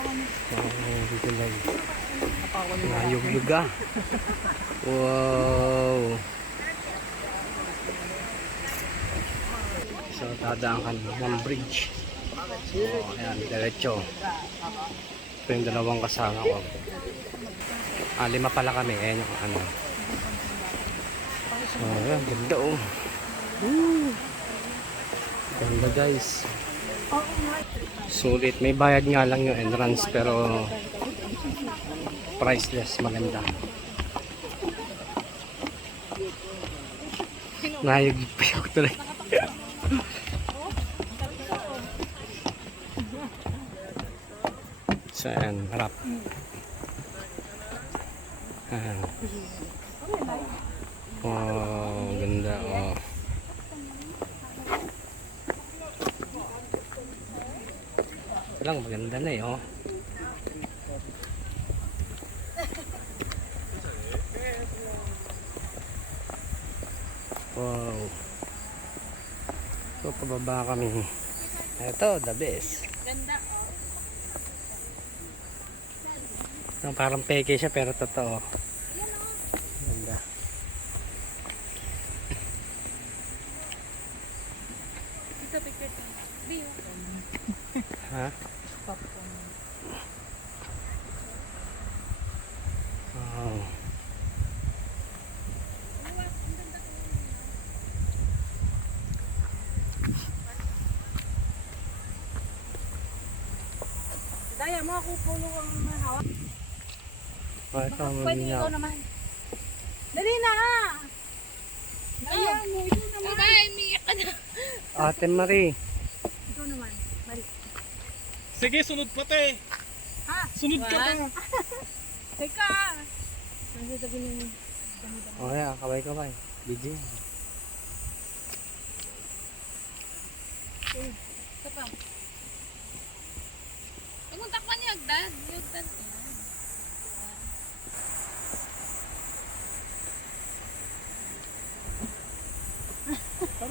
Oh, dito lang. Nayog-yog ah. Wow. So, dadaan ka ng bridge. Oh, ayan, diretso. Ito yung dalawang kasama ko. Lima pala kami. Ayan yung ano. So, ayan, ganda oh. Woo. Ganda guys. Sulit. May bayad nga lang yung entrance pero priceless. Maganda. Nayagig pa yung tuloy. So, ayan. Harap. Ayan. Oh, ganda. Oh. Lang maganda na eh, oh. Wow. So, pababa kami. Ito, the best. Ganda, oh. Parang peke siya pero totoo. Ganda. Ito, picture. Bio. Ha? Popcorn. Wow. Daya mo ako pulo ang hawak. Ito, Pwede malinyaw. ikaw naman. Dali na ha! Daya mo, ikaw naman. Bye, umiyak ka na. Ate Marie. Ikaw naman. Mari. Sige, sunod pa te. Ha? Sunod ka pa. Teka! Ano sabihin mo? Oh, yeah, kabay-kabay. Video. Ito pa. Imuntak man yung agdan. Yung agdan.